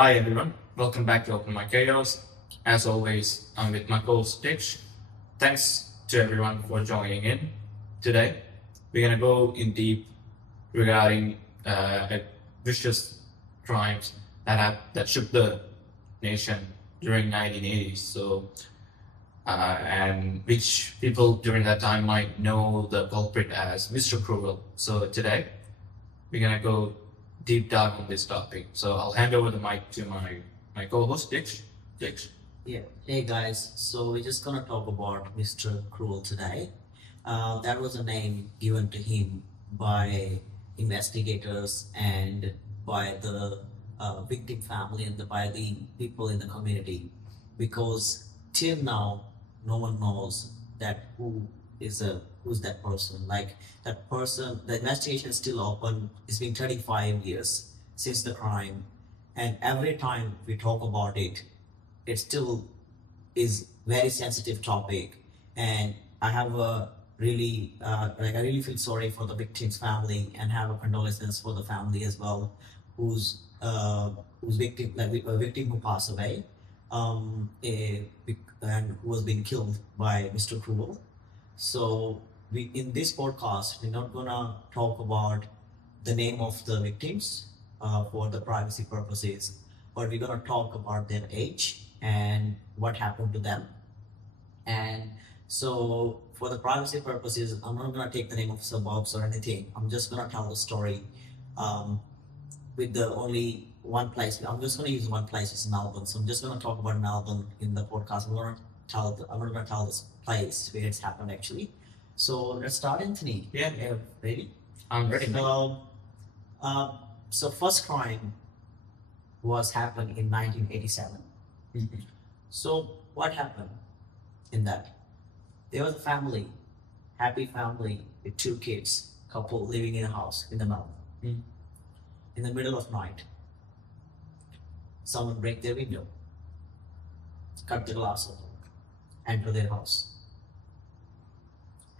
Hi everyone, welcome back to Open My Chaos. As always, I'm with my co-host Dix. Thanks to everyone for joining in. Today, we're gonna go in deep regarding vicious crimes that shook the nation during 1980s. And which people during that time might know the culprit as Mr. Cruel. So today, we're gonna go deep dive on this topic. So I'll hand over the mic to my co-host Dix. Dix. Yeah. Hey guys, so we're just gonna talk about Mr. Cruel today. That was a name given to him by investigators and by the victim family and by the people in the community, because till now no one knows that who's that person. Like that person, the investigation is still open. It's been 35 years since the crime, and every time we talk about it, it still is very sensitive topic. And I have a really I really feel sorry for the victim's family and have a condolences for the family as well, who's victim, like a victim who passed away, and who was being killed by Mr. Cruel. So we, in this podcast, we're not gonna talk about the name of the victims for the privacy purposes, but we're gonna talk about their age and what happened to them. And so, for the privacy purposes, I'm not gonna take the name of suburbs or anything. I'm just gonna tell the story um, with the only one place. I'm just gonna use one place, it's Melbourne. So I'm just gonna talk about Melbourne in the podcast. I'm not gonna tell this place where it's happened actually. So let's start, Anthony. Yeah, Ready? I'm ready. Uh, so first crime was happened in 1987. Mhm. So what happened in that? There was a family, happy family with two kids, couple living in a house in the mountain. Mhm. In the middle of night, someone break their window, cut the glass open, enter their house,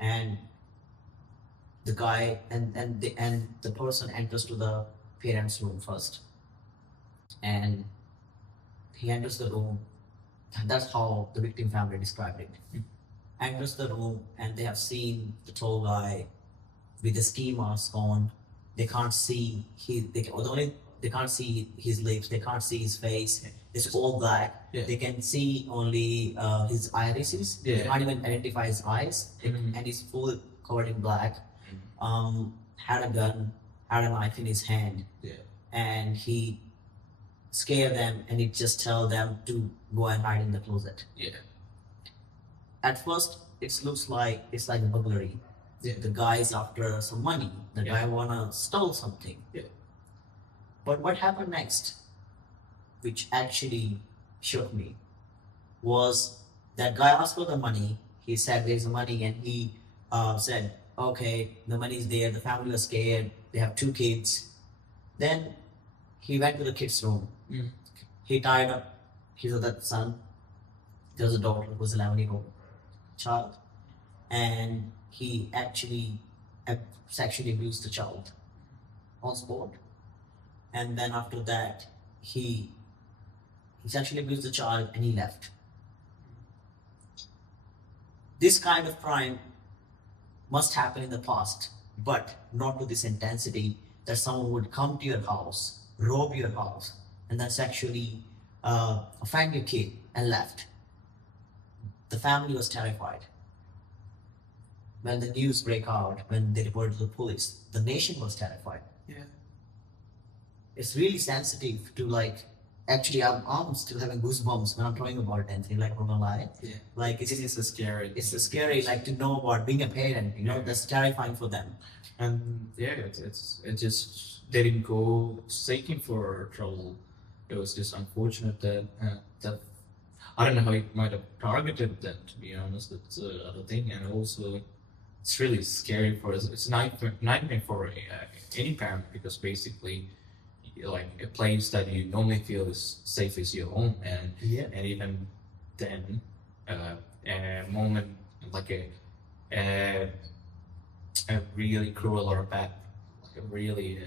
and the guy and the person enters to the parents' room first, and he enters the room. That's how the victim family described it. Enters the room and they have seen the tall guy with the ski mask on. They can't see they can't see his lips. They can't see his face. It's all black. Yeah. They can see only his irises. They Yeah. can't even identify his eyes. Mhm. And he's fully covered in black. Had a gun, had a knife in his hand, Yeah. and he scare them and he just tell them to go and hide in the closet. Yeah. At first, it looks like it's like a burglary. Yeah. The guy's after some money. The Yeah. guy wanna steal something. Yeah. But what happened next, which actually shook me, was that guy asked for the money. He said there's money, and he said, "Okay, the money's there." The family was scared. They have two kids. Then he went to the kids' room. Mhm. He tied up his other son. There was a daughter who was 11-year-old child, and he actually sexually abused the child on spot. And then after that, he sexually abused the child and he left. This kind of crime must happen in the past, but not to this intensity that someone would come to your house, rob your house, and then sexually offend your kid and left. The family was terrified. When the news break out, when they reported to the police, the nation was terrified. Yeah. It's really sensitive to like. Actually, I'm still having goosebumps when I'm talking about it, Anthony. Like, I'm not gonna lie. Yeah. Like, It is a scary. it's scary, like to know about being a parent. You know, Yeah. that's terrifying for them. And yeah, it just they didn't go seeking for trouble. It was just unfortunate that I don't know how it might have targeted them. To be honest, that's the other thing, and also it's really scary for us. It's a nightmare for any parent because basically, like a place that you normally feel is safe is your home, Yeah. and even then, a moment like a a really cruel or bad, like a really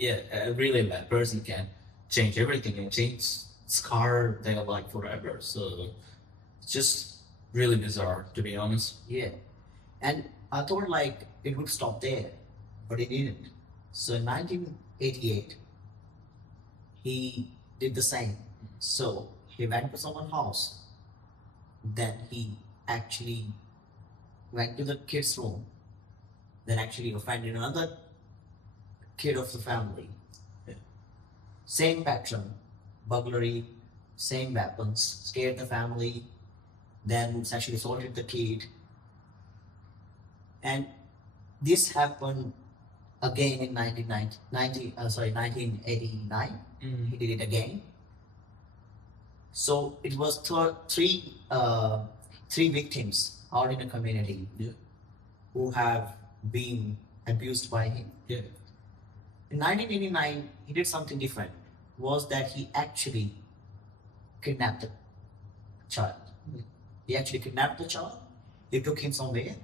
a really bad person can change everything and scar their life forever. So it's just really bizarre, to be honest. Yeah. And I thought like it would stop there, but it didn't. So in 1988, he did the same. So he went to someone's house, then he actually went to the kid's room, then actually offended another kid of the family. Yeah. Same pattern, burglary, same weapons, scared the family, then sexually assaulted the kid. And this happened again in 1989. He did it again. So it was three victims out in the community Yeah. who have been abused by him. Yeah. In 1989, he did something different. Was that he actually kidnapped the child. He actually kidnapped the child. He took him somewhere,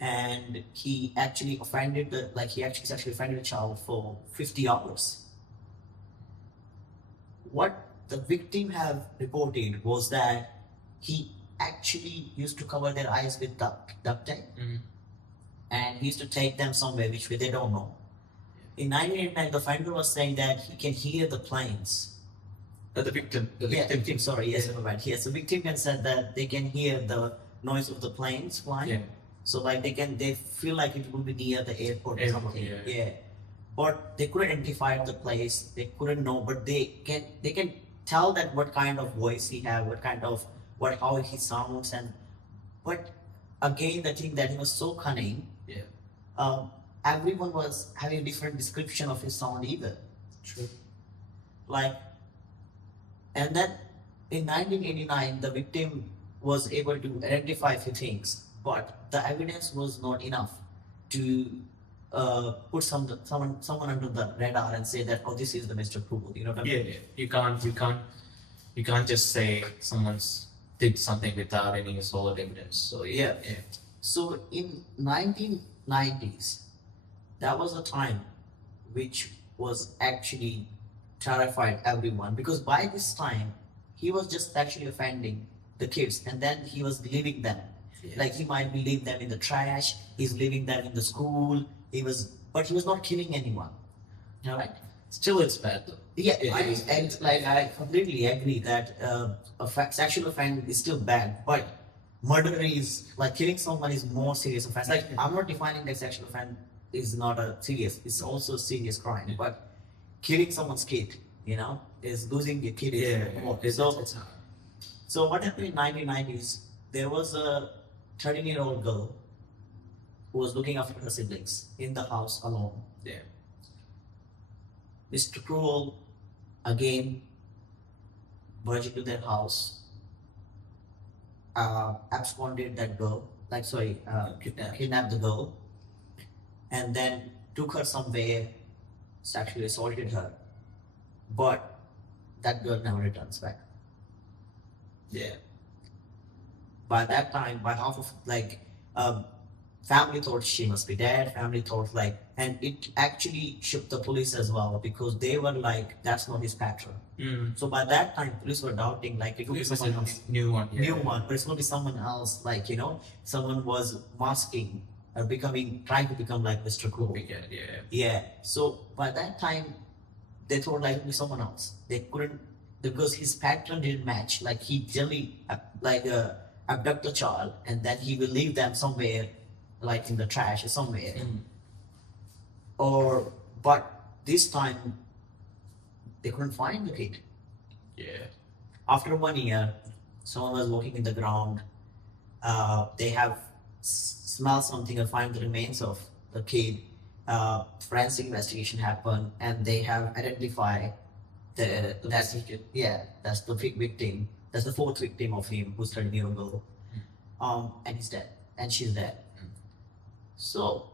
and he actually offended he actually sexually offended the child for 50 hours. What the victim have reported was that he actually used to cover their eyes with duct tape, and he used to take them somewhere which way they don't know. In 1989, the offender was saying that he can hear the planes. The victim. Victim. Sorry, yes, never mind. Yes, the victim can said that they can hear the noise of the planes flying. Yeah. So like they feel like it will be near the airport or Airport, something. yeah. Yeah. But they couldn't identify the place. They couldn't know, but they can tell that what kind of voice he have, how he sounds, but again the thing that he was so cunning. Yeah. Everyone was having a different description of his sound either. True. Like, and then in 1989, the victim was able to identify a few things, but the evidence was not enough to put someone under the radar and say that, oh, this is the Mr. Krugel. You know what I mean? Yeah. You can't just say someone's did something without any solid evidence. So yeah. So in 1990s, that was a time which was actually terrified everyone, because by this time he was just actually offending the kids, and then he was leaving them. Yeah. Like he might be leaving them in the trash, he's leaving them in the school. But he was not killing anyone. All right. Still, it's bad though. Yeah, It I completely agree that sexual offense is still bad, but murder is like killing someone is more serious offense. Like I'm not defining that sexual offense is not a serious; it's also a serious crime. But killing someone's kid, is losing your kid. Is more. So what happened in 1990s? There was a 13-year-old girl who was looking after her siblings in the house alone. Yeah. Mr. Cruel again barged into their house, absconded that girl, kidnapped the girl, and then took her somewhere, sexually assaulted her. But that girl never returns back. Yeah. By that time, family thought she must be dead. Family thought and it actually shook the police as well, because they were like, that's not his pattern. So by that time, police were doubting it would be someone else. New one. Yeah. New one, but it's going to be someone else. Someone was masking or trying to become like Mr. Cool. Yeah. So by that time, they thought it would be someone else. They couldn't, because his pattern didn't match. Like he generally abduct a child and then he will leave them somewhere, like in the trash or somewhere. But this time they couldn't find the kid. Yeah. After 1 year, someone was walking in the ground. They have smelled something and find the remains of the kid. Forensic investigation happened, and they have identified that's the kid. Yeah, that's the victim. That's the fourth victim of him, who's 13-year-old girl. And he's dead, and she's dead. So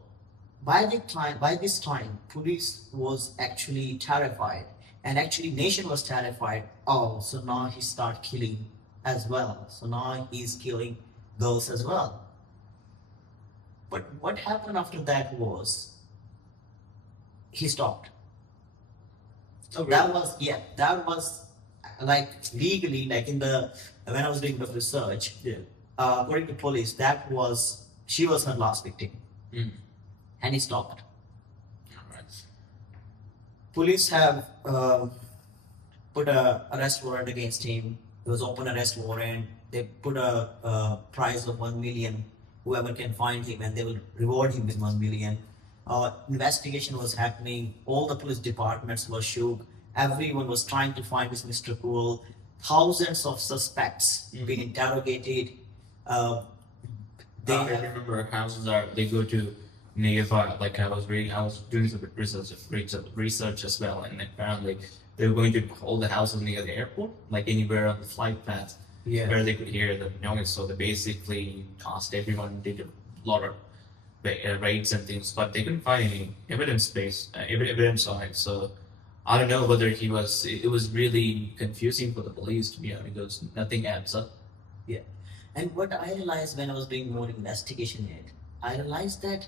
by this time, police was actually terrified, and actually nation was terrified. Oh, so now he start killing as well. So now he's killing girls as well. But what happened after that was he stopped. Oh, That really? was that was like legally, like in the when I was doing the research, Yeah. according to police, that was she was her last victim, Mm. and he stopped. All right. Police have put a arrest warrant against him. It was open arrest warrant. They put a price of 1 million. Whoever can find him, and they will reward him with 1 million. Investigation was happening. All the police departments were shook. Everyone was trying to find this Mr. Cruel. Thousands of suspects being interrogated. Uh, they I have, remember houses are they go to nearby. Like I was reading, I was doing some research as well, and apparently they were going to all the houses near the airport, like anywhere on the flight path, yeah. where they could hear the noise. So they basically asked everyone, did a lot of raids and things, but they couldn't find any evidence on it. So I don't know whether he was. It was really confusing for the police to be honest, because nothing adds up. Yeah. And what I realized when I was doing more investigation in it, I realized that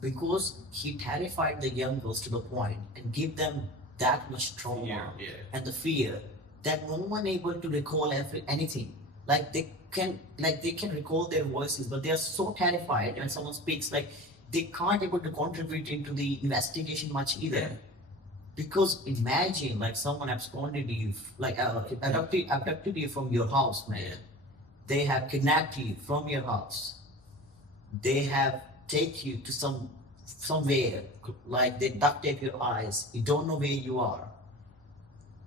because he terrified the young girls to the point and give them that much trauma Yeah. and the fear that no one able to recall anything. Like they can recall their voices, but they are so terrified when someone speaks, like they can't able to contribute into the investigation much either. Yeah. Because imagine like someone absconded you, like abducted you from your house, man. Yeah. They have kidnapped you from your house. They have take you to somewhere, like they duct tape your eyes. You don't know where you are.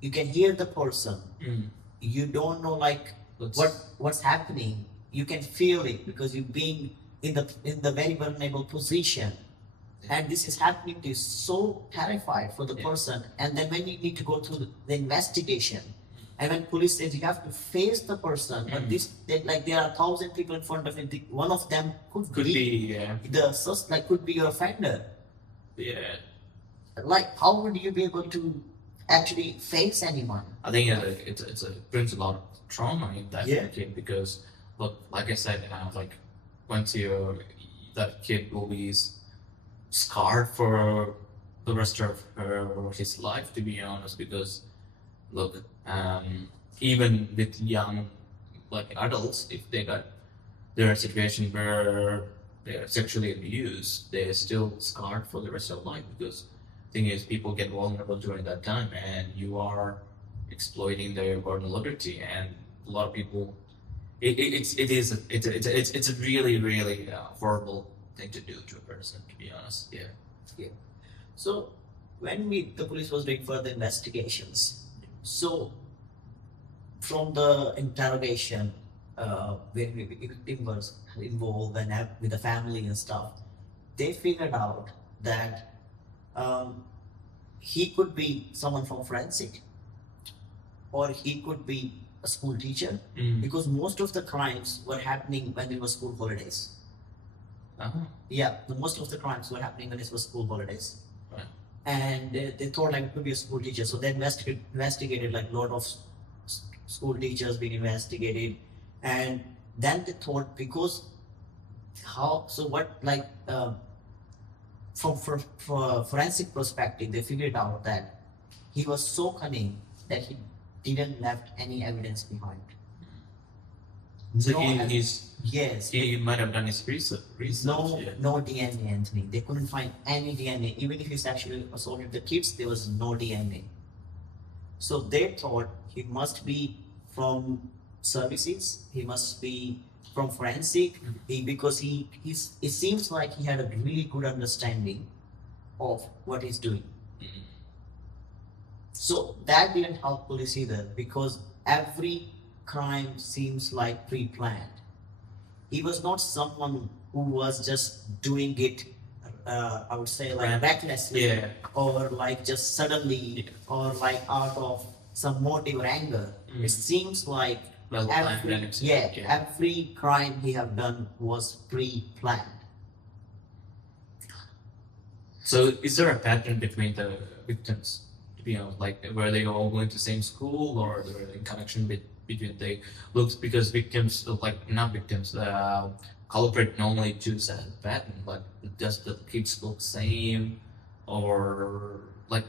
You can hear the person. Mm. You don't know like That's- what's happening. You can feel it because you're being in the very vulnerable position. And this is happening to you, so terrified for the Yeah. person. And then when you need to go through the investigation, and when police says you have to face the person, but like there are 1,000 people in front of you, one of them could be like could be your offender. yeah. Like how would you be able to actually face anyone? I think it brings a lot of trauma in that Yeah. kid because look, like I said, like once you that kid will be scarred for the rest of his life, to be honest, because look, even with young like adults, if they're in a situation where they're sexually abused, they're still scarred for the rest of life because thing is people get vulnerable during that time and you are exploiting their vulnerability and a lot of people it's a really horrible thing to do to a person, to be honest. Yeah. So when the police was doing further investigations, so from the interrogation, when the victim was involved and with the family and stuff, they figured out that he could be someone from forensic, or he could be a school teacher, because most of the crimes were happening when it was school holidays. Uh-huh. Yeah, most of the crimes were happening when it was school holidays. Right. And they thought like it could be a school teacher, so they investigated like a lot of school teachers being investigated, and then they thought because from forensic perspective, they figured out that he was so cunning that he didn't left any evidence behind. So No, Yes. he might have done his research. No DNA, Anthony. They couldn't find any DNA. Even if he sexually assaulted the kids, there was no DNA. So they thought he must be from services. He must be from forensic. Because it seems like he had a really good understanding of what he's doing. So that didn't help police either, because every crime seems like pre-planned. He was not someone who was just doing it, I would say, like recklessly, Yeah. or like just suddenly, or like out of some motive or anger. It seems like every crime he have done was pre-planned. So is there a pattern between the victims? You know, like were they all going to the same school, or there were in connection between the looks? Because victims, like not victims, culprit normally choose a pattern, like does the kids look same, or like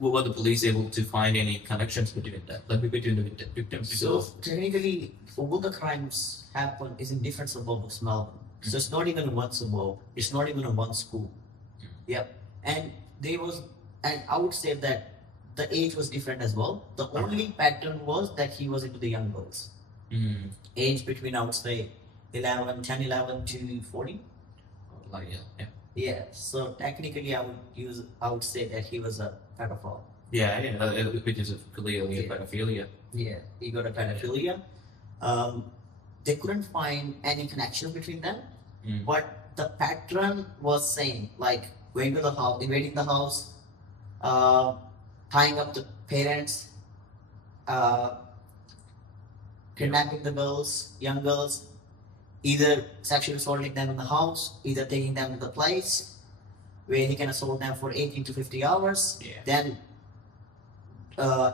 were the police able to find any connections between that, like between the victims? So technically, all the crimes happen is in different suburbs of Melbourne. So it's not even one suburb. It's not even in one school. Yep. And there was, and I would say that the age was different as well. The only pattern was that he was into the young girls. Mm. Age between, I would say, 10, 11 to 14. Like yeah. Yeah. So technically, I would say that he was a pedophile. Which is clearly a Yeah. pedophilia. Yeah. He got a pedophilia. They couldn't find any connection between them. Mm. But the pattern was same, like going to the house, invading the house, tying up the parents, uh, kidnapping the girls, young girls, either sexually assaulting them in the house, either taking them to the place where he can assault them for 18 to 50 hours, Yeah. then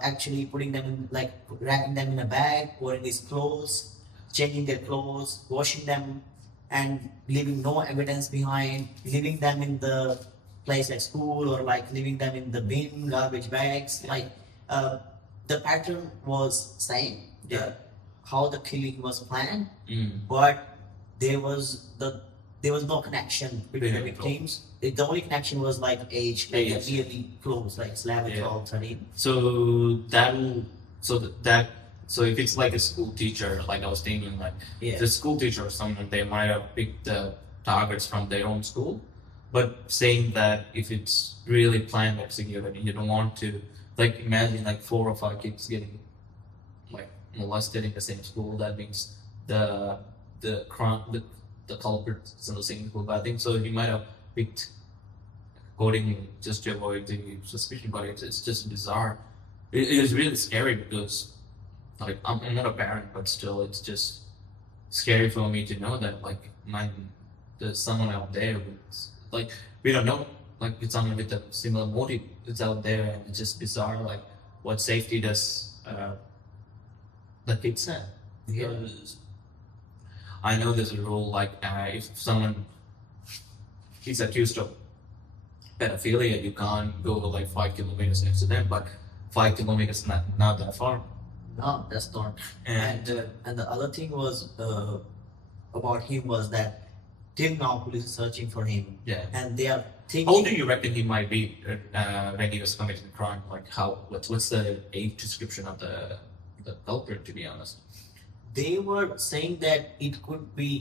actually putting them in, like wrapping them in a bag, wearing these clothes, changing their clothes, washing them, and leaving no evidence behind, leaving them in the place like school or like leaving them in the bin, garbage bags. Like the pattern was same. Yeah. How the killing was planned, Mm. but there was no connection between the Yeah. victims. The only connection was like age, like Age. really close, like 11, Yeah. 12, 13. So so if it's like a school teacher, like I was thinking, like Yeah. the school teacher or someone, they might have picked the targets from their own school, but saying that if it's really planned executed, you don't want to, like imagine like 4 or 5 kids getting like molested in the same school. That means the crime the culprit is in the same school. But I think so. He might have picked accordingly just to avoid the suspicion, but it's just bizarre. It is really scary because like I'm not a parent, but still it's just scary for me to know that like there's someone out there with like we don't know, like it's someone with a similar motive it's out there, and it's just bizarre. Like what safety does the kids have? Because I know there's a rule like if someone is accused of pedophilia, you can't go like 5 kilometers next to them, but 5 kilometers not that far. No, that's not. And And the other thing was about him was that till now police are searching for him, yeah. and they are How old do thinking you reckon he might be when he was committing the crime? Like what's the age description of the culprit? To be honest, they were saying that it could be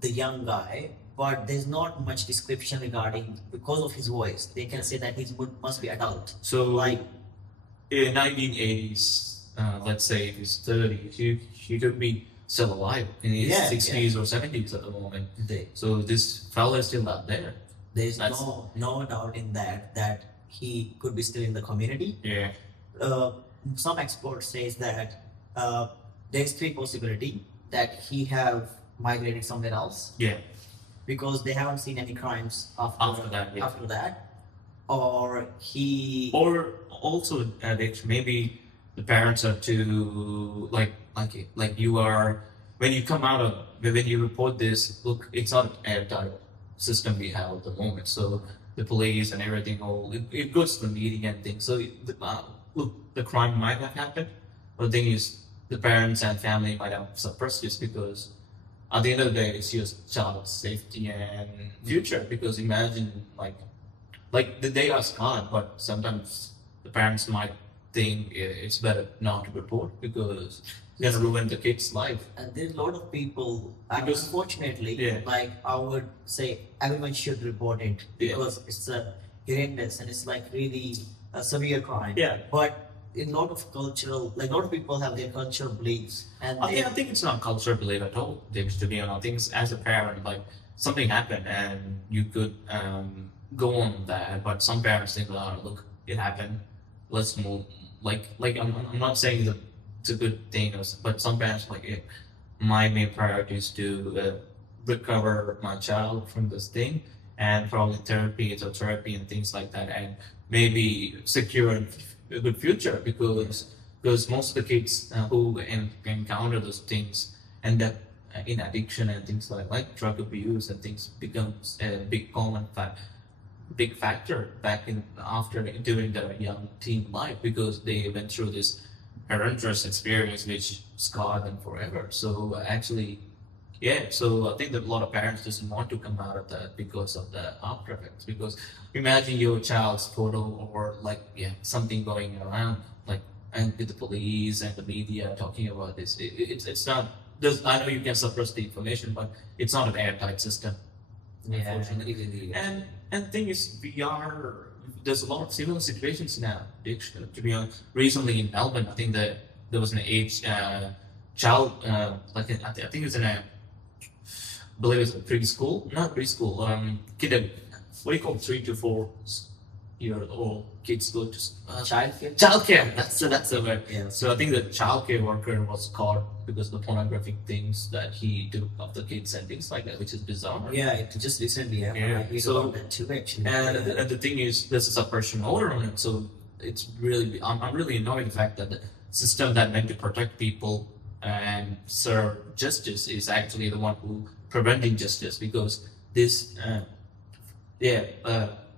the young guy, but there's not much description regarding because of his voice. They can say that he must be adult. so Like in 1980s, let's say if he's 30, he could be still alive in his Yeah, 60s or 70s at the moment. they, So this fella is still not there. there's That's- no doubt in that he could be still in the community. Yeah. Some experts says that there's three possibility that he have migrated somewhere else Yeah. because they haven't seen any crimes After that, yeah. after that, or he Or also, maybe the parents are too like you are when you come out of when you report this. Look, it's not an airtight system we have at the moment. So the police and everything, it goes to the media and things. So look, the crime might have happened, but the thing is, the parents and family might have suppressed this because at the end of the day, it's your child's safety and future. Because imagine like they are smart, but sometimes the parents might think it's better not to report because it's gonna ruin the kid's life. and there's a lot of people Because- unfortunately Yeah. like I would say everyone should report it Yeah. because it's a horrendous and it's like really a severe crime. Yeah. But in a lot of cultural, like a lot of people have their cultural beliefs, and I think it's not cultural belief at all, Diggs, to be honest. I think as a parent, like something happened and you could go on that, but some parents think, oh, look, it happened, let's move. Like I'm not saying that it's a good thing, but some parents like it. My main priority is to recover my child from this thing, and probably therapy and things like that, and maybe secure a good future because most of the kids who encounter those things end up in addiction and things like drug abuse and things becomes a big common fact. big factor back in after during their young teen life because they went through this horrendous experience which scarred them forever. So actually, yeah. So I think that a lot of parents doesn't want to come out of that because of the after effects. Because imagine your child's photo or like yeah something going around like and with the police and the media talking about this. It's not. I know you can suppress the information, but it's not an airtight system. Yeah, Unfortunately. And thing is, we are there's a lot of similar situations now. To be honest, recently in Melbourne, I think that there was an age child like I think it was in a I believe it's a preschool, not preschool. Kid, what do you call 3 to 4 year old kids go to childcare. childcare. That's the word. Yeah. So I think the childcare worker was caught because of the pornographic things that he took of the kids and things like that, which is bizarre. Yeah, it just recently happened. Yeah. I read So- about that too, actually. And the thing is, there's a suppression order on it, so it's really I'm really annoyed with the fact that the system that meant to protect people and serve justice is actually the one who preventing justice because this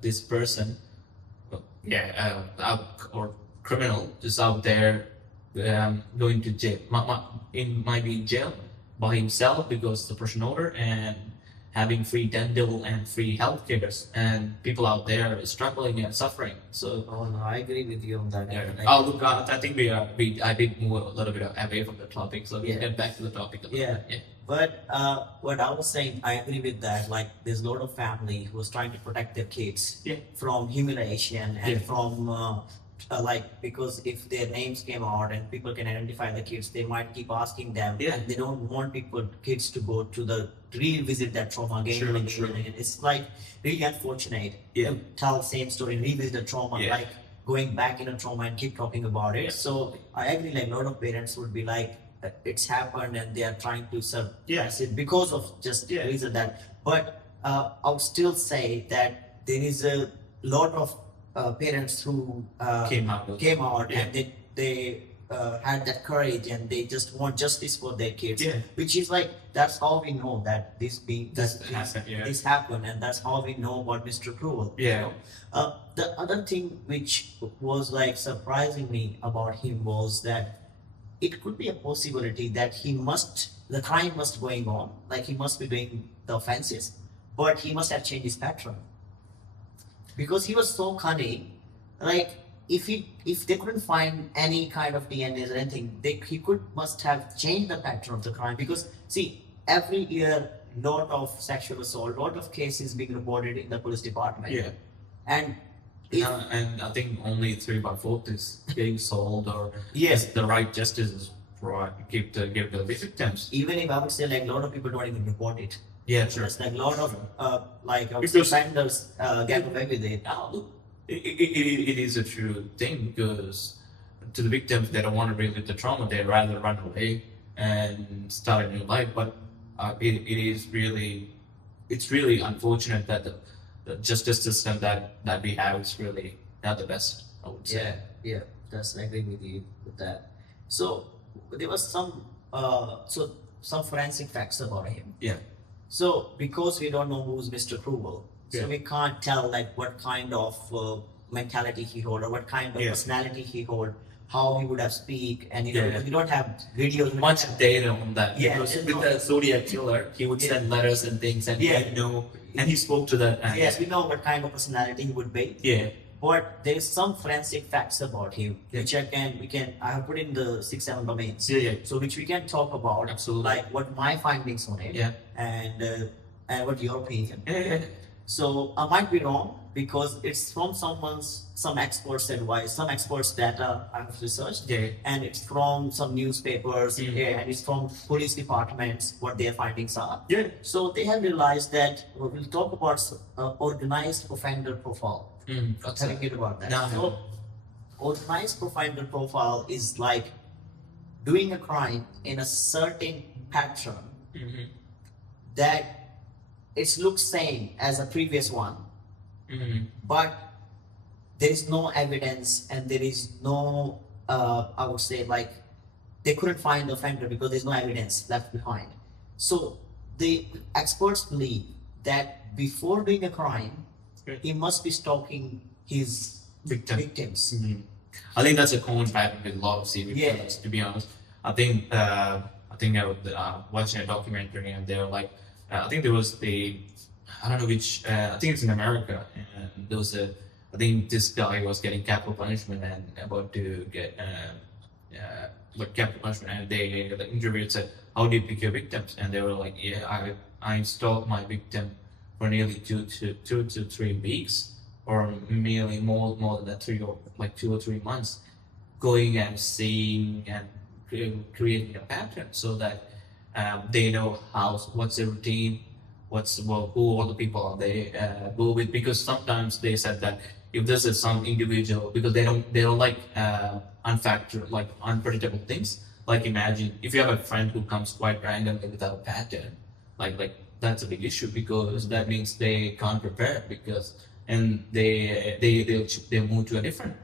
this person or criminal is out there going to jail might be in jail by himself because of the suppression order and having free dental and free health care and people out there is struggling and suffering. So Oh no, I agree with you on that. yeah. Like, Oh look, I think I did move a little bit away from the topic, so we Yeah. get back to the topic. A little Yeah. bit. But what I was saying, I agree with that. Like, there's a lot of family who was trying to protect their kids Yeah. from humiliation and Yeah. from like because if their names came out and people can identify the kids, they might keep asking them, Yeah. and they don't want kids to go to revisit that trauma again Sure, and again sure. and again. It's like really unfortunate. Yeah. To tell the same story, revisit the trauma, Yeah. like going back in a trauma and keep talking about it. Yeah. So I agree. Like a lot of parents would be like, it's happened and they are trying to suppress it because of just Yeah. reason that. But I would still say that there is a lot of parents who Came out. Yeah. and they had that courage and they just want justice for their kids. Yeah. Which is like that's how we know that This happened, yeah. this happened, and that's how we know about Mr. Cruel. Yeah. The other thing which was like surprising me about him was that it could be a possibility that the crime must going on, like he must be doing the offenses, but he must have changed his pattern because he was so cunning. Like if they couldn't find any kind of DNA or anything, he must have changed the pattern of the crime because see every year lot of sexual assault, lot of cases being reported in the police department, Yeah. and if, And I think only 3/4 is getting solved or yes, the right justice is give to the victims. even if I would say like a lot of people don't even report it. Yeah, sure. There's like a lot of like Because- offenders get away with it. Now, look, it is a true thing because to the victims they don't want to relive the trauma; they rather run away and start a new life. But it's really unfortunate that the justice system that we have is really not the best. I would say. Yeah, I agree with you with that. So there was some forensic facts about him. Yeah. So because we don't know who's Mr. Cruel, so Yeah. we can't tell like what kind of mentality he hold or what kind of Yeah. personality he hold, how he would have speak, and Yeah. we don't have videos. Much data on that Yeah, because it's with not- the Zodiac killer, he would Yeah. send letters and things, and Yeah. he know, and he spoke to that. Yes, we know what kind of personality he would be. Yeah. But there is some forensic facts about him, Yeah. which I have put in the 6-7 domains. Yeah. So which we can talk about, Absolutely. like what my findings on it, Yeah. and what your opinion. Yeah. So I might be wrong because it's from some experts' advice, some experts' data I've researched, Yeah. and it's from some newspapers, Mhm. yeah, and it's from police departments what their findings are. Yeah. So they have realized that we'll talk about organized offender profile. That's Have you heard about that? No. So, organized offender profile is like doing a crime in a certain pattern Mm-hmm. that it looks same as a previous one, Mm-hmm. but there is no evidence and there is no, I would say like they couldn't find the offender because there's no evidence left behind. So the experts believe that before doing a crime, he must be stalking his victims. Mhm. I think that's a common pattern with a lot of serial Yeah. killers. To be honest, I think I was watching a documentary and they were like, I think there was I don't know which, I think it's in America, and there was I think this guy was getting capital punishment and about to get like capital punishment, and they the interviewer said, "How do you pick your victims?" And they were like, "Yeah, I stalk my victim for nearly 2 to 3 weeks." Or merely more than that, 2 or 3 months, going and seeing and creating a pattern so that they know what's the routine, who all the people are they go with. Because sometimes they said that if this is some individual, because they don't like like unpredictable things. Like imagine if you have a friend who comes quite randomly without a pattern, like that's a big issue because that means they can't prepare because and they'll move to a different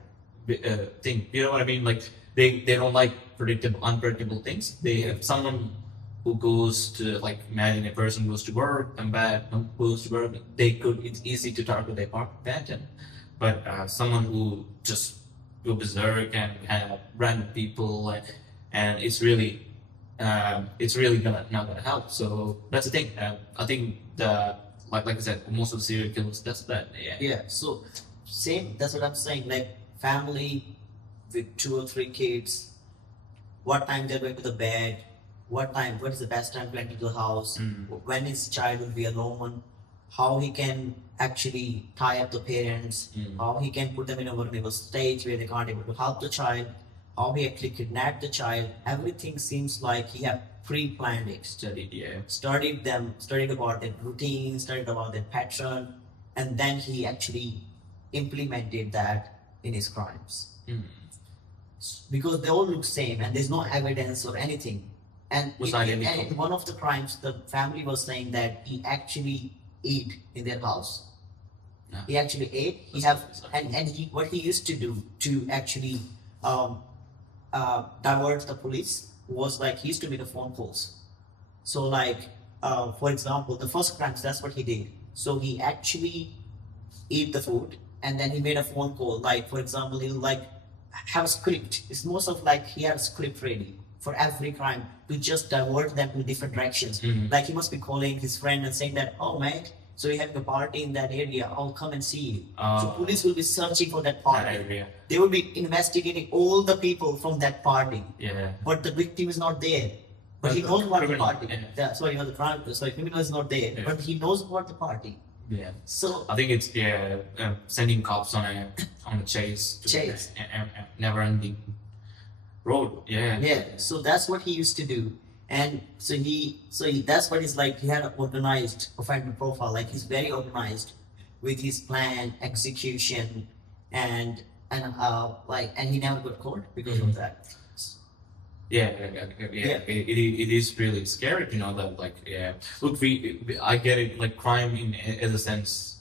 thing. You know what I mean? Like they don't like unpredictable things. They have someone who goes to like imagine a person goes to work, come back, goes to work. It's easy to target their pattern, but someone who just go berserk and have random people and it's really not gonna help. So that's the thing. I think like I said, most of the serial killers that's that. Yeah. Yeah. So same. That's what I'm saying. Like family with 2 or 3 kids. What time they're going to the bed? What is the best time to enter the house? When his child will be alone? How he can actually tie up the parents? How he can put them in a vulnerable stage where they can't able to help the child? How he actually kidnapped the child? Everything seems like he have pre-planned it. Studied about their routine, studied about their pattern, and then he actually implemented that in his crimes. Because they all look same and there's no evidence or anything. And in one of the crimes, the family was saying that he actually ate in their house. Yeah. He actually ate. What he used to do to actually divert the police was like he used to make the phone calls. So like for example, the first crimes, that's what he did. So he actually ate the food and then he made a phone call. Like for example, he'll like have a script. It's most of like he had a script ready for every crime to just divert them in different directions. Like he must be calling his friend and saying that, oh mate, so you're having a party in that area, I'll come and see you. So police will be searching for that party. They will be investigating all the people from that party. Yeah. But the victim is not there. But he knows about the party. Criminal is not there. But he knows about the party. Yeah. So I think it's sending cops on a chase. Never ending road. Yeah. Yeah. So that's what he used to do. And so that's what he's like. He had an organized offender profile. Like he's very organized with his plan, execution, and he never got caught because of that. Yeah. It is really scary to know that. Like, yeah. Look, I get it. Like, crime in a sense,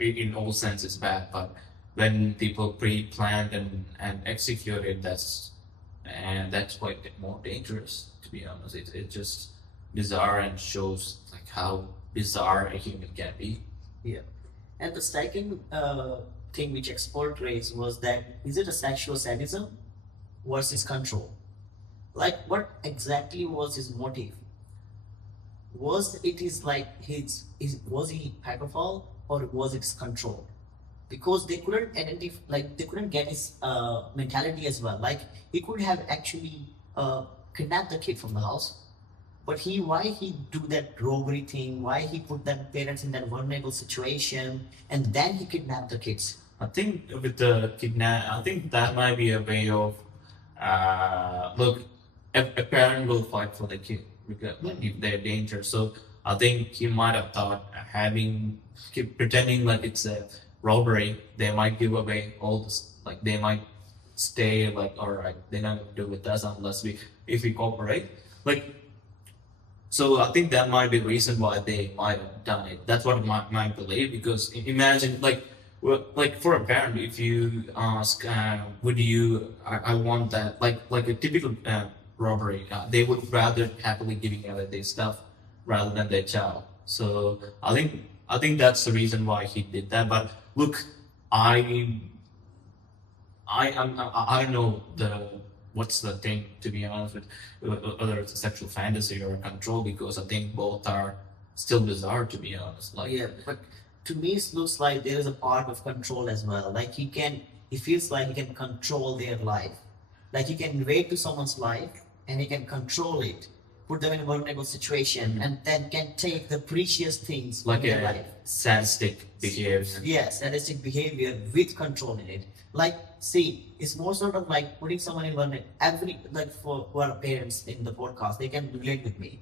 in all sense, is bad. But when people pre-planned and execute it, that's quite more dangerous. To be honest, it's just bizarre and shows like how bizarre a human can be. Yeah. And the second thing which expert raised was that is it a sexual sadism versus control? Like what exactly was his motive? Was he pedophile or was it control? Because they couldn't identify, like they couldn't get his mentality as well. Like he could have actually kidnapped the kid from the house, but why he do that robbery thing? Why he put that parents in that vulnerable situation and then he kidnapped the kids? I think with the I think that might be a way of look. A parent will fight for the kid because if they're danger. So I think he might have thought pretending like it's a robbery, they might give away all this. Like they might stay like, all right, they're not gonna do with us unless if we cooperate. Like, so I think that might be the reason why they might have done it. That's what I might believe. Because imagine like for a parent, if you ask, would you? I want that. Like a typical robbery, they would rather happily giving away their stuff rather than their child. So I think that's the reason why he did that. But look, I I don't know what's the thing, to be honest with, whether it's a sexual fantasy or a control, because I think both are still bizarre, to be honest. Like, Yeah, but to me, it looks like there is a part of control as well. Like he feels like he can control their life. Like he can invade to someone's life and he can control it, put them in a vulnerable situation, and then can take the precious things like in their a life. sadistic behavior. Yes, sadistic behavior with control in it. Like, see, it's more sort of like putting someone in vulnerable. Every like for who are parents in the podcast, they can relate with me.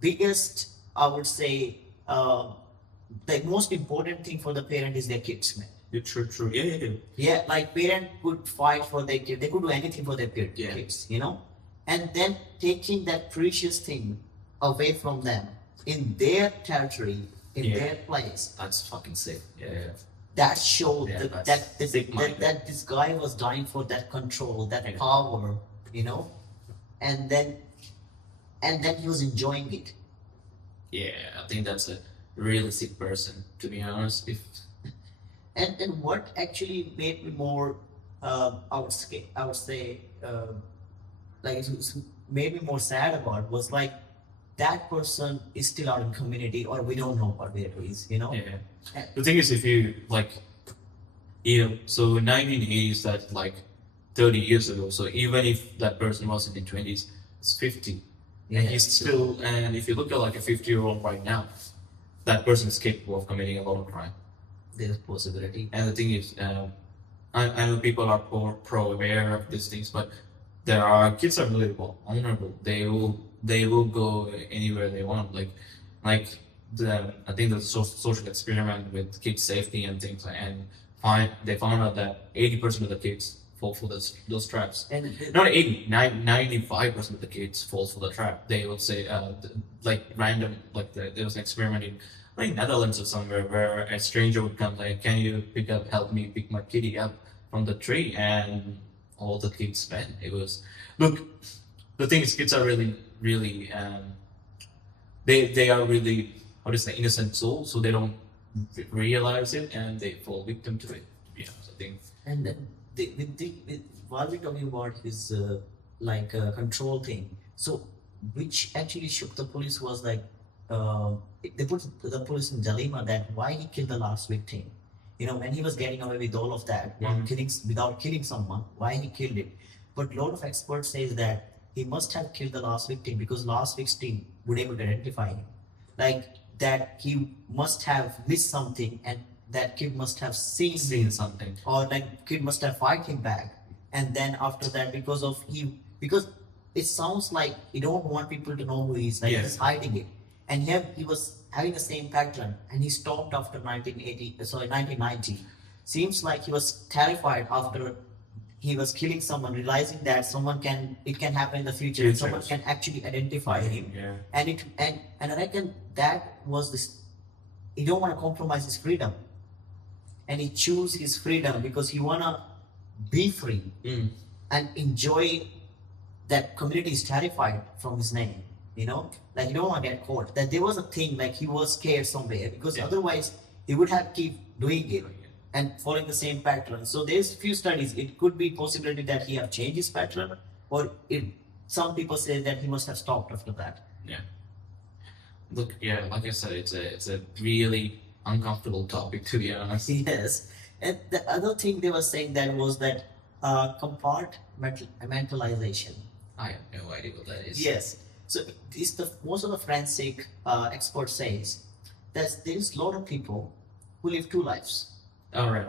Biggest, I would say, the most important thing for the parent is their kids, man. Yeah, true. Yeah. Yeah, like parent could fight for their kid. They could do anything for their Yeah. kids, you know. And then taking that precious thing away from them in their territory, in Yeah. their place, That's fucking sick. Yeah. that showed Yeah, that, that's sick-minded. that this guy was dying for that control, that Yeah. power, you know. And then he was enjoying it. Yeah, I think that's a really sick person, to be honest. If And what actually made me more, I would say, like it's made me more sad about was like that person is still out in community, or we don't know what where he is, you know. yeah, the thing is, if you like, so 1980s, that's like 30 years ago. So even if that person was in the 20s, it's 50, Yeah. and he's still. And if you look at like a 50-year-old right now, that person is capable of committing a lot of crime. There's possibility. And the thing is, I know people are pro aware of these things, but there are kids are really vulnerable. They will go anywhere they want. Like I think the social experiment with kids safety and things, and they found out that 80% of the kids fall for those traps. And Not 80, 95% of the kids fall for the trap. They will say, like random, like there was an experiment in, I think, Netherlands or somewhere, where a stranger would come like, "Can you help me pick my kitty up from the tree?" And all the kids went. It was, look, the thing is, kids are really, they are really, how to say, innocent souls, so they don't realize it and they fall victim to it. To be honest, I think. and then while we're talking about his control thing, so which actually shook the police was like, they put the police in dilemma that why he killed the last victim. You know, when he was getting away with all of that, without killing someone, why he killed it. But a lot of experts say that he must have killed the last victim because last victim would able to identify him. Like that he must have missed something, and that kid must have seen Something. or like kid must have fight him back. And then after that, because it sounds like he don't want people to know who he is, like Yeah. he's hiding it. And he was having the same pattern, and he stopped after 1990. Seems like he was terrified after he was killing someone, realizing that it can happen in the future, and someone can actually identify him. Yeah. And I reckon that was this. He don't want to compromise his freedom, and he choose his freedom because he wanna be free and enjoy. That community is terrified from his name, you know, like you don't want to get caught. That there was a thing like he was scared somewhere, because otherwise he would have keep doing it and following the same pattern. So there's few studies. It could be possibility that he have changed his pattern, or some people say that he must have stopped after that. Yeah. Look, yeah, like I said, it's a really uncomfortable topic, to be honest. Yes. And the other thing they were saying that was that compartmentalization. I have no idea what that is. Yes. So this the most of the forensic experts says that there's a lot of people who live two lives. All right.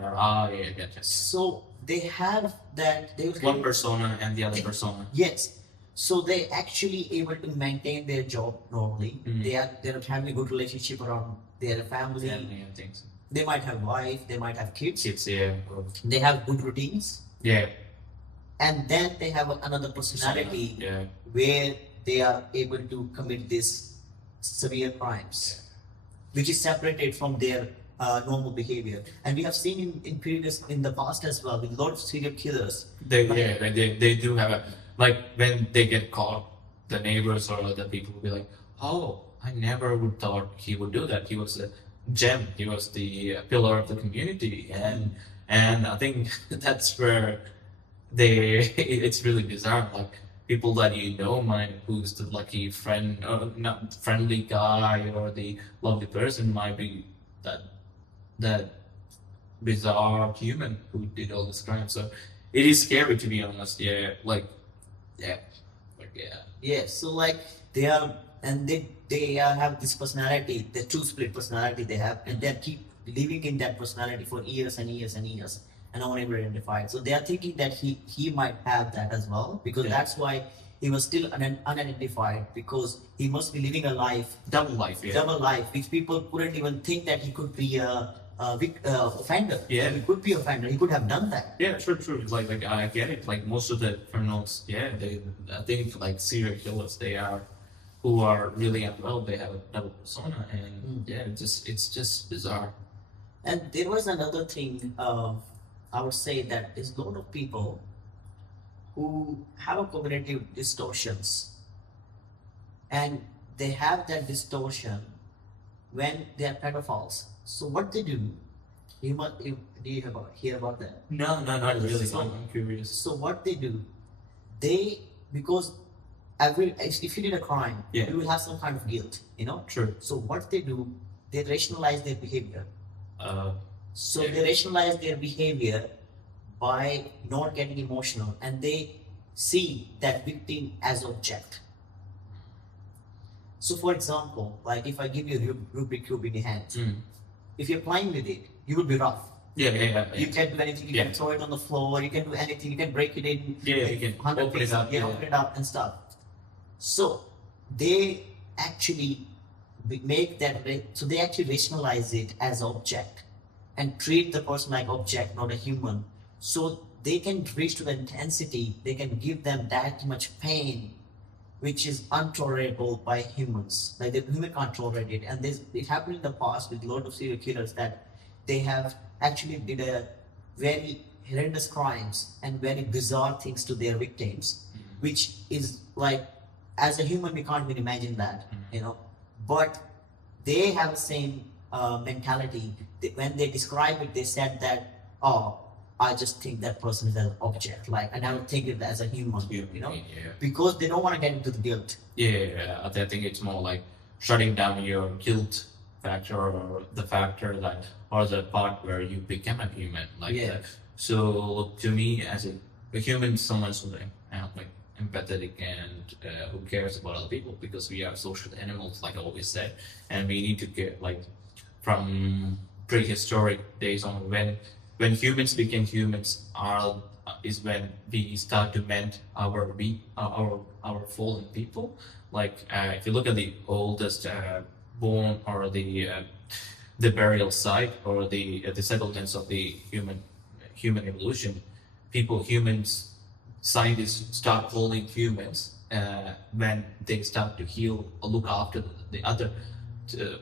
Yeah, gotcha. So they have that they One persona and the other persona. Yes. So they actually able to maintain their job normally. Mhm. They're having a good relationship around their family. Family and things. They might have wife. They might have kids. Kids, yeah. They have good routines. Yeah. And then they have another personality Yeah. where they are able to commit these severe crimes, which is separated from their normal behavior. And we have seen in the past as well with a lot of serial killers. They do have a, like, when they get caught, the neighbors or the people will be like, "Oh, I never would thought he would do that. He was a gem. He was the pillar of the community, and I think that's where it's really bizarre. Like people that you know, might who's the lucky friend or not friendly guy or the lovely person might be that that bizarre human who did all this crime. So it is scary to be honest. Yeah, yeah, yeah. Yeah, so like they are, and they have this personality, the true split personality they have, and they keep living in that personality for years and years and years, and no one ever identified. So they are thinking that he might have that as well, because Yeah. that's why he was still unidentified, because he must be living a life, Double life. Yeah. double life, which people couldn't even think that he could be a offender. Yeah. He could be an offender. He could have done that. Yeah, true. Like I get it. Like most of the criminals, yeah, I think like serial killers, they are who are really unwell. They have a double persona, and yeah, it's just bizarre. And there was another thing, I would say that there's a lot of people who have a cognitive distortions, and they have that distortion when they are pedophiles. So what they do, do you hear about that? No, not really. So- I'm curious. So what they do, they, because if you did a crime, Yeah. you will have some kind of guilt, True. So what they do, they rationalize their behavior. Uh, So Yeah. they rationalize their behavior by not getting emotional, and they see that victim as object. So for example, like if I give you a Rubik cube in your hand, mm. if you're playing with it, you will be rough. Yeah. You can do anything. You Yeah. can throw it on the floor. You can do anything. You can break it in. Yeah, you can 100 open it pieces, up, Yeah, yeah. open it up and stuff. So they actually make that. So they actually rationalize it as object and treat the person like object, not a human. So they can reach to the intensity. They can give them that much pain, which is intolerable by humans. Like the human can't tolerate it. And it happened in the past with a lot of serial killers that they have actually did a very horrendous crimes and very bizarre things to their victims, which is like, as a human we can't even imagine that, But they have the same mentality. When they describe it, they said that, oh, I just think that person is an object, like, and I don't think it as a human, Yeah. because they don't want to get into the guilt. Yeah, I think it's more like shutting down your guilt factor or the factor that or the part where you become a human. Like Yeah. that. So to me, as a human, someone's like empathetic and who cares about other people because we are social animals, like I always said, and we need to get like from prehistoric days on when humans became humans is when we start to mend our fallen people. Like if you look at the oldest bone or the burial site or the settlements of the human evolution, humans, scientists start calling humans when they start to heal or look after the other, to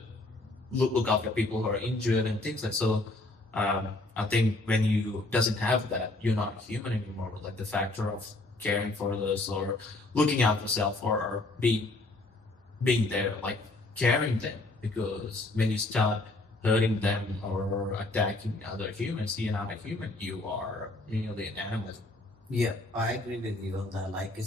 look after people who are injured and things like so. I think when you doesn't have that, you're not human anymore. Like the factor of caring for others or looking out for yourself or being there, like caring them. Because when you start hurting them or attacking other humans, you're not a human. You are merely an animal. Yeah, I agree with you on that. Like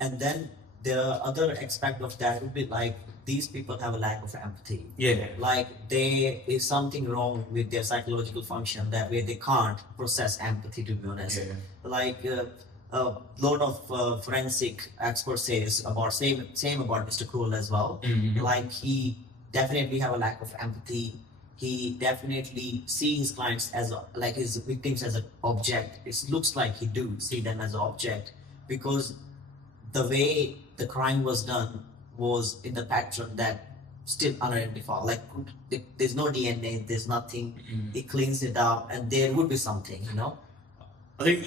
and then the other aspect of that would be like these people have a lack of empathy. Yeah. Like there is something wrong with their psychological function that way they can't process empathy. To be honest, Yeah. like a lot of forensic experts says about same about Mr. Cruel as well. Mhm. Like he definitely have a lack of empathy. He definitely see his clients as like his victims as an object. It looks like he do see them as an object because the way the crime was done was in the pattern that still unidentified. Like there's no DNA, there's nothing. Mhm. He cleans it up, and there would be something. I think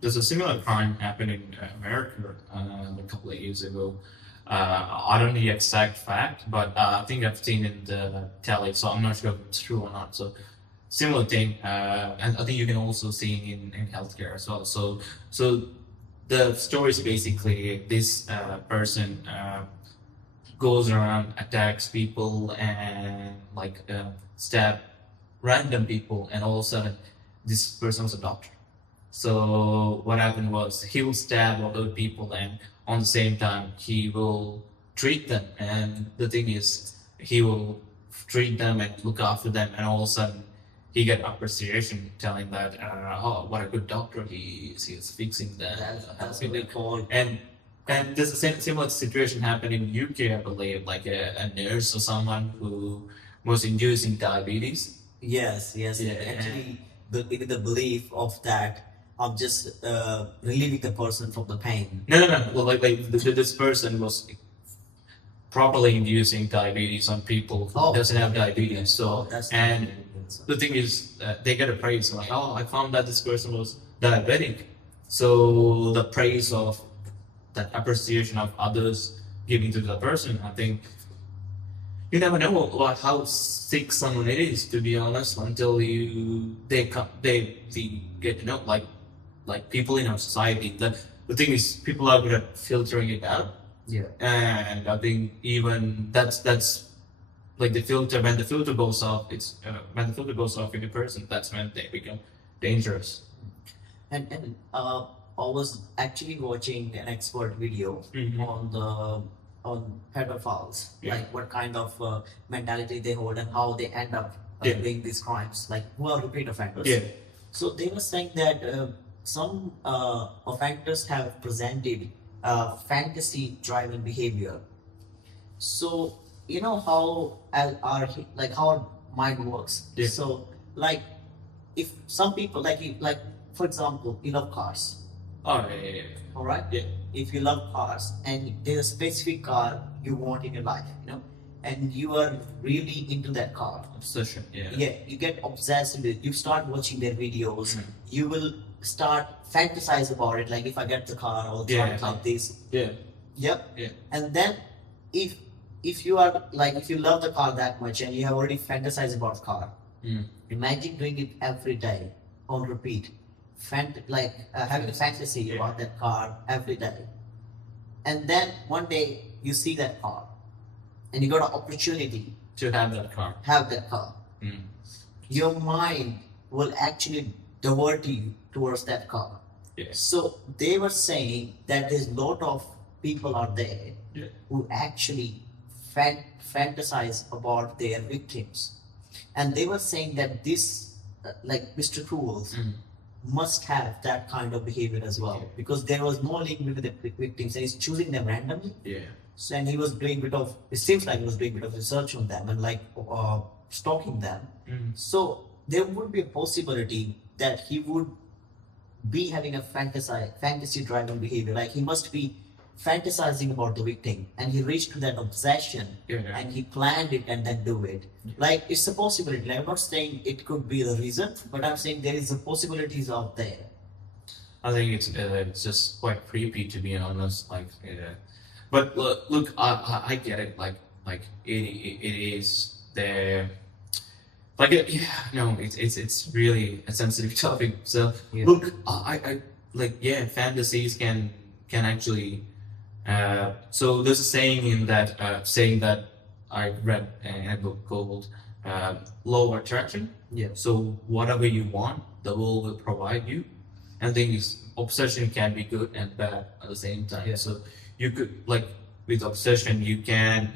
there's a similar crime happened in America a couple of years ago. I don't know the exact fact, but I think I've seen in the tally, so I'm not sure if it's true or not. So similar thing, and I think you can also see in healthcare as well. So the story is basically this person goes around, attacks people, and like stab random people, and all of a sudden, this person was a doctor. So what happened was he will stab other people, and on the same time he will treat them. And the thing is, he will treat them and look after them, and all of a sudden he get appreciation, telling that, oh, what a good doctor he is. He is fixing them, That's helping what we them. call. And there's a similar situation happened in UK, I believe, like a nurse or someone who was inducing diabetes. Yes, yes. Yeah. Actually, with the belief of that, of just relieving the person from the pain. No, no, no. Well, this person was properly inducing diabetes on people who Oh. doesn't have diabetes. So, That's and the thing is, they get a praise like, oh, I found that this person was diabetic. So the praise of that appreciation of others giving to the person, I think you never know how sick someone is, to be honest, until they get to know, like people in our society. The thing is, people are good at filtering it out. Yeah. And I think even that's like the filter. When the filter goes off, when the filter goes off in a person, that's when they become dangerous. And I was actually watching an expert video Mhm. on pedophiles, Yeah. like what kind of mentality they hold and how they end up Yeah. doing these crimes, like who are repeat offenders. Yeah. So they were saying that some offenders have presented fantasy-driven behavior. So you know how how our mind works. Yeah. So like if some people like for example, you love cars, Oh yeah. all right? Yeah. If you love cars and there's a specific car you want in your life, and you are really into that car, Obsession. Yeah. yeah, you get obsessed with it. You start watching their videos. Mhm. You will start fantasize about it. Like if I get the car, I'll Yeah. drive like this. Yeah. Yep. Yeah. And then if you are like if you love the car that much and you have already fantasized about the car, Mm. imagine doing it every day on repeat. Having a fantasy Yeah. about that car every day, and then one day you see that car, and you got an opportunity To have that car. to have that car. Mm. Your mind will actually divert you towards that car. Yes. So they were saying that there's a lot of people out there Yeah. who actually fantasize about their victims, and they were saying that this, like Mr. Cruels, Mm. must have that kind of behavior as well, Yeah. because there was no link with the victims, and he's choosing them randomly. Yeah. So, and he was doing bit of, it seems like he was doing bit of research on them and stalking them. Mm. So there would be a possibility that he would be having a fantasy-driven behavior. Like he must be fantasizing about the victim, and he reached to that obsession, Yeah. and he planned it and then do it. Like it's a possibility. Like, I'm not saying it could be the reason, but I'm saying there is a possibilities out there. I think it's just quite creepy, to be honest. Like, but look, I get it. Like it is there. Like yeah, no, it's really a sensitive topic. So Yeah. look, I like yeah, fantasies can actually. So there's a saying that I read in a book called Law of Attraction. Yeah. So whatever you want, the world will provide you. And the thing is, obsession can be good and bad at the same time. Yeah. So you could like with obsession, you can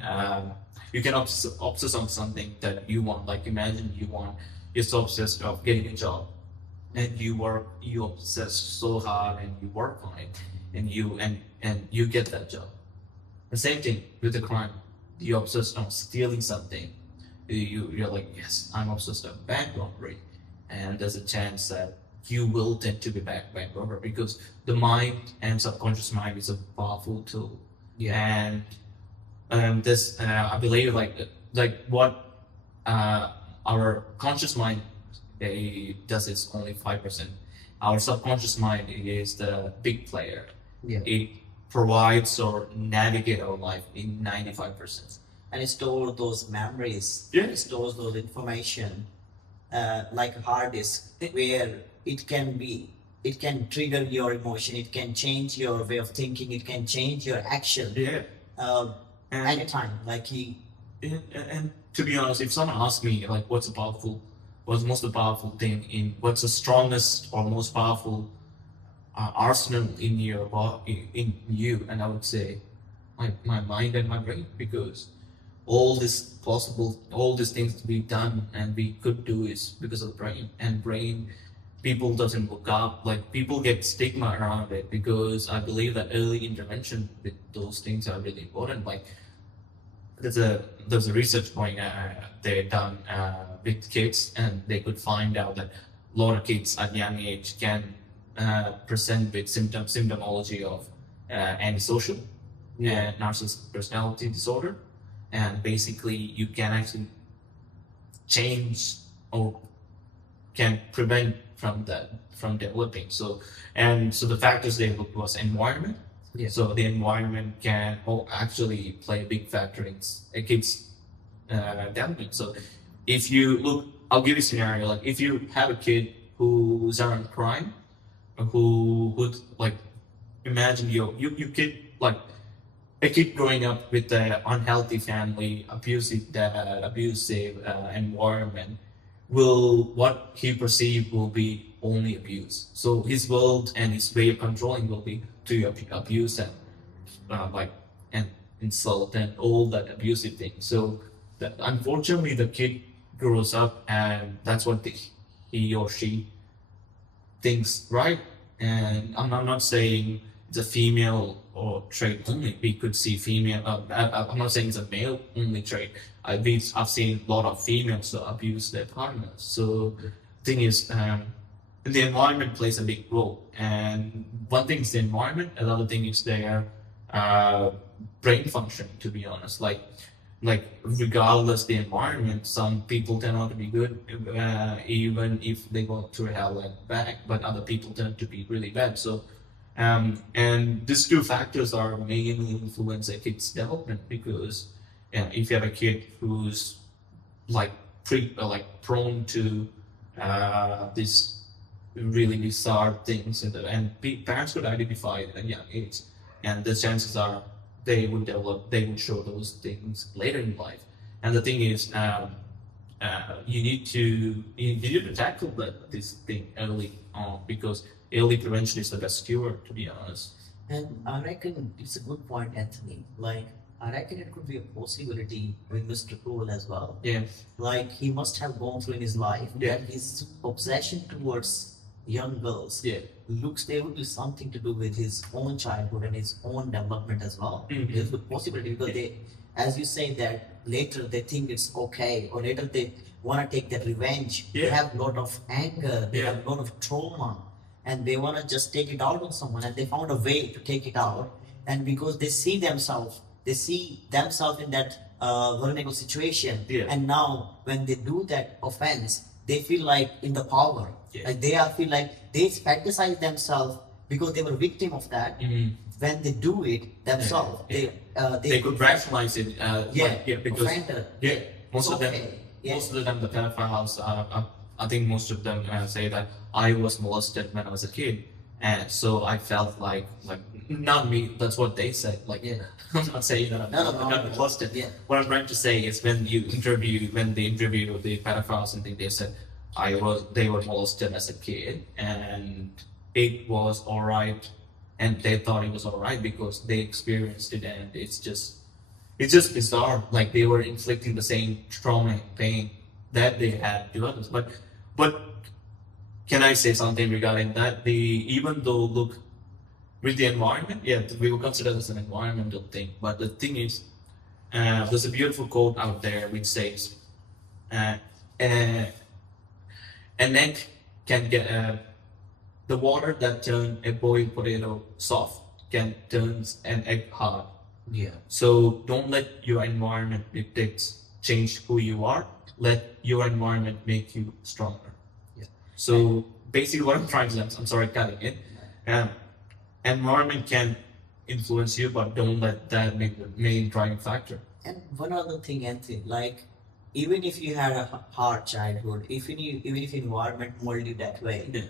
obsess on something that you want. Like imagine you're so obsessed of getting a job, and you obsess so hard and you work on it, and you get that job. The same thing with the crime. You're obsessed on stealing something. You're like, yes, I'm obsessed on bank robbery, and there's a chance that you will tend to be bank robber, because the mind and subconscious mind is a powerful tool. Yeah. And this I believe like what our conscious mind does is only 5%. Our subconscious mind is the big player. Yeah. It provides or navigate our life in 95%. And it stores those memories. Yeah. It stores those information, like a hard disk, where it can trigger your emotion. It can change your way of thinking. It can change your action. Yeah. And anytime. Like and to be honest, if someone asks me like what's the most powerful thing in what's the strongest or most powerful arsenal in in you, and I would say my mind and my brain, because all these things to be done and we could do is because of the brain. And brain, people doesn't look up, like people get stigma around it, because I believe that early intervention with those things are really important. Like there's a research going they done with kids, and they could find out that a lot of kids at young age can present with symptomology of antisocial and narcissistic personality disorder. And basically you can actually change or can prevent from that from developing. So the factors they looked was environment. Yeah. So the environment can actually play a big factor in a kid's development. So if you look, I'll give you a scenario. Like if you have a kid who's around crime, who would like imagine you kid like a kid growing up with an unhealthy family, abusive dad, abusive environment, will what he perceive will be only abuse. So his world and his way of controlling will be to abuse and like and insult and all that abusive thing. So unfortunately, the kid grows up and that's what he or she thinks, right? And I'm not saying it's a female or trait only. We could see female. I'm not saying it's a male only trait. I've seen a lot of females abuse their partners. So thing is, the environment plays a big role. And one thing is the environment. Another thing is their brain function. To be honest, like regardless the environment, some people turn out to be good even if they go through hell and back, but other people tend to be really bad. So and these two factors are mainly influence a kid's development, because if you have a kid who's like prone to these really bizarre things, and parents could identify it at a young age, and the chances are they would show those things later in life. And the thing is, you need to tackle this thing early on, because early prevention is the best cure, to be honest. And I reckon it's a good point, Anthony. Like, I reckon it could be a possibility with Mr. Cruel as well. Yeah. Like, he must have gone through in his life Yeah. that his obsession towards young girls Yeah. looks there would be something to do with his own childhood and his own development as well. Mhm. There's a possibility because they, as you say, that later they think it's okay, or later they want to take that revenge. They Yeah. have a lot of anger, they Yeah. have a lot of trauma, and they want to just take it out on someone, and they found a way to take it out. And because they see themselves in that vulnerable situation, Yeah. and now when they do that offense, they feel like in the power. Yeah. Like feel like they fantasize themselves because they were victim of that. Mhm. When they do it themselves, Yeah. they They could rationalize it. Because offender. most of them, Okay. Yeah. most of them, the pedophiles, I think most of them say that I was molested when I was a kid, and so I felt like not me. That's what they said. Like, Yeah. I'm not saying that I'm not molested. Yeah. What I'm trying to say is when they interview the pedophiles and things, they said they were molested as a kid, and it was alright, and they thought it was alright because they experienced it, and it's just bizarre. Like they were inflicting the same trauma and pain that they had to others. But can I say something regarding that? Even though look with the environment, yeah, we will consider this an environmental thing. But the thing is, there's a beautiful quote out there which says, uh, an egg can get the water that turns a boiled potato soft can turn an egg hard. Yeah. So don't let your environment change who you are. Let your environment make you stronger. Yeah. So basically, what I'm trying to say, I'm sorry, cutting it. Environment can influence you, but don't let that be the main driving factor. And one other thing, Anthony, like even if you had a hard childhood, even if environment molded you that way, Yeah.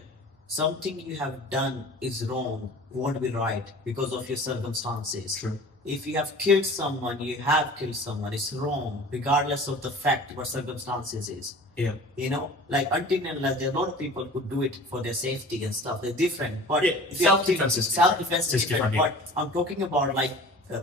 something you have done is wrong, won't be right because of your circumstances. True. if you have killed someone, you have killed someone. It's wrong, regardless of the fact what circumstances is. Yeah. You know, like until and unless there are a lot of people who do it for their safety and stuff. They're different, but Yeah, self-defense is self-defense is different, different. yeah. But I'm talking about like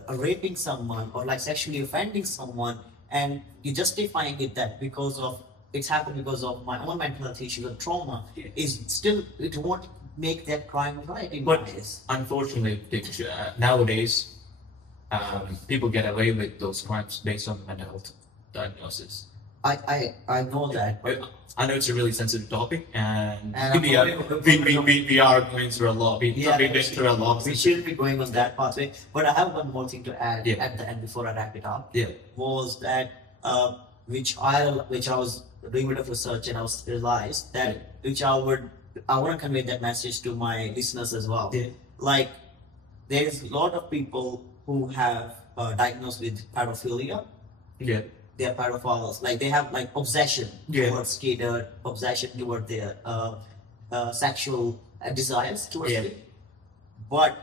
raping someone or like sexually offending someone, and you're justifying it that because of it's happened because of my own mental health issues or trauma. Yeah. Is still it won't make that crime right in But my eyes. unfortunately, nowadays, people get away with those crimes based on mental health diagnosis. I know that. I know it's a really sensitive topic, and And we are going through a lot. We've been through a lot. We shouldn't be going on that pathway. But I have one more thing to add Yeah. at the end before I wrap it up. Yeah. Was that which I was doing a bit of research and I was realized that which I want to convey that message to my listeners as well. Yeah. Like there's a lot of people who have diagnosed with pedophilia. Yeah. They are pedophiles. Like they have like obsession Yeah. towards kid, obsession toward their sexual desires towards Yeah. it. But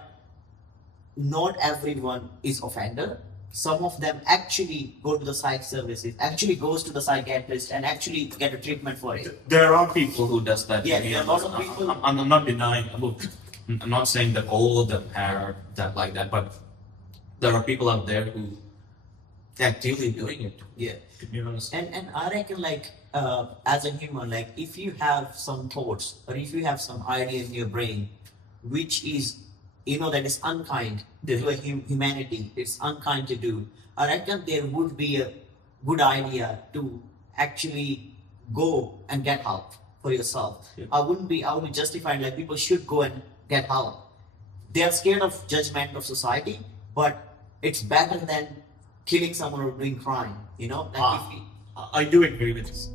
not everyone is offender. Some of them actually go to the psych services, actually goes to the psychiatrist, and actually get a treatment for it. There are people who does that. Yeah, there are a lot of people. I'm not denying. Look, I'm not saying that all of them are that like that, but there are people out there who actively doing it. Yeah. To be honest. And I reckon like as a human, like if you have some thoughts or if you have some idea in your brain, which is that is unkind to a humanity, it's unkind to do. I reckon there would be a good idea to actually go and get help for yourself. Yeah. I would be justified like people should go and get help. They are scared of judgment of society, but it's better than killing someone or doing crime. Like if we, I do agree with this.